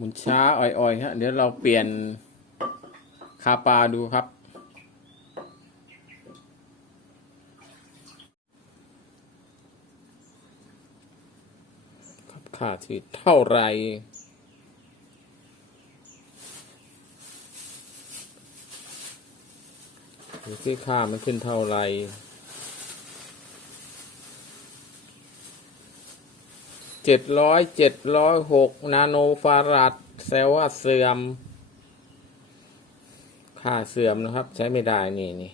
หมุนช้าอ่อยๆฮะเดี๋ยวเราเปลี่ยนคาปลาดูครับครับ ค่าที่เท่าไหรดูที่ค่ามันขึ้นเท่าไหร เจ็ดร้อยเจ็ดร้อยหกนาโนฟาราดแซลว่าเสื่อม ค่าเสื่อมนะครับ ใช้ไม่ได้นี่นี่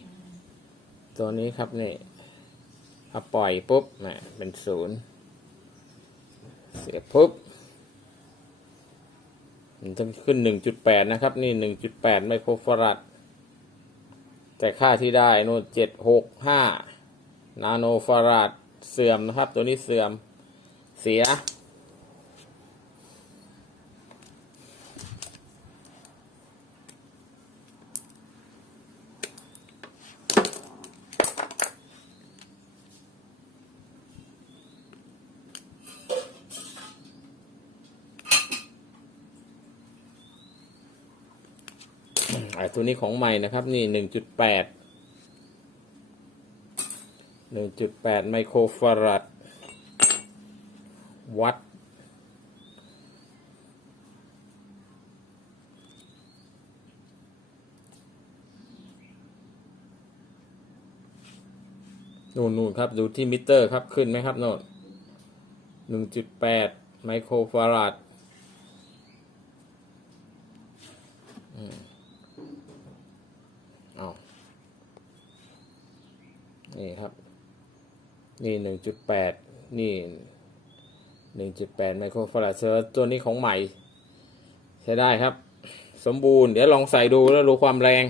ตัวนี้ครับนี่ถ้าปล่อยปุ๊บนะเป็นศูนย์เสียปุ๊บมันจะขึ้น 1.8 นะครับ นี่ 1.8 ไมโครฟาราดแต่ค่าที่ได้โน่น765 นาโนฟาราดเสื่อมนะครับ ตัวนี้เสื่อม เสีย ไอ้ตัวนี้ของใหม่นะครับ นี่หนึ่งจุดแปดหนึ่งจุดแปดไมโครฟาราด วัด นู่นนู่นครับ ดูที่มิเตอร์ครับ ขึ้นไหมครับโน่นหนึ่งจุดแปดไมโครฟาราดเอานี่ครับ นี่หนึ่งจุดแปดนี่ หนึ่งจุดแปดไมโครฟาราดเซอร์ตัวนี้ของใหม่ ใช้ได้ครับ สมบูรณ์ เดี๋ยวลองใส่ดูแล้วดูความแรง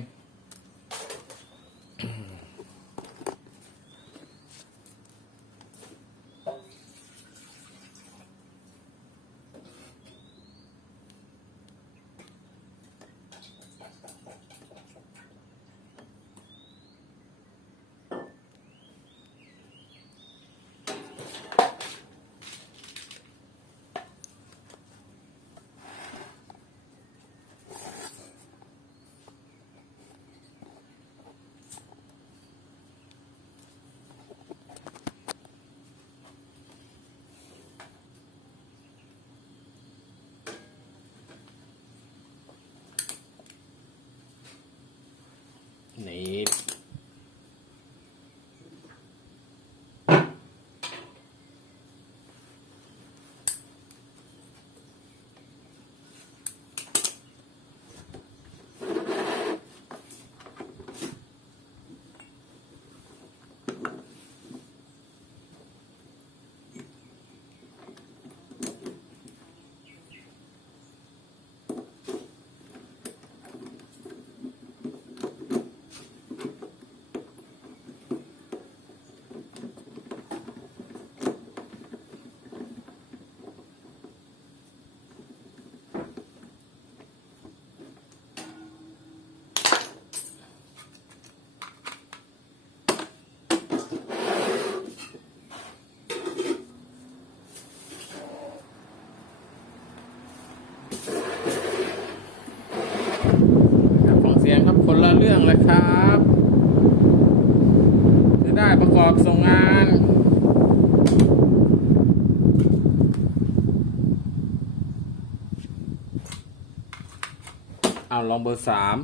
นี่ ละเรื่องเลยครับ จะได้ประกอบส่งงานเอาลองเบอร์สาม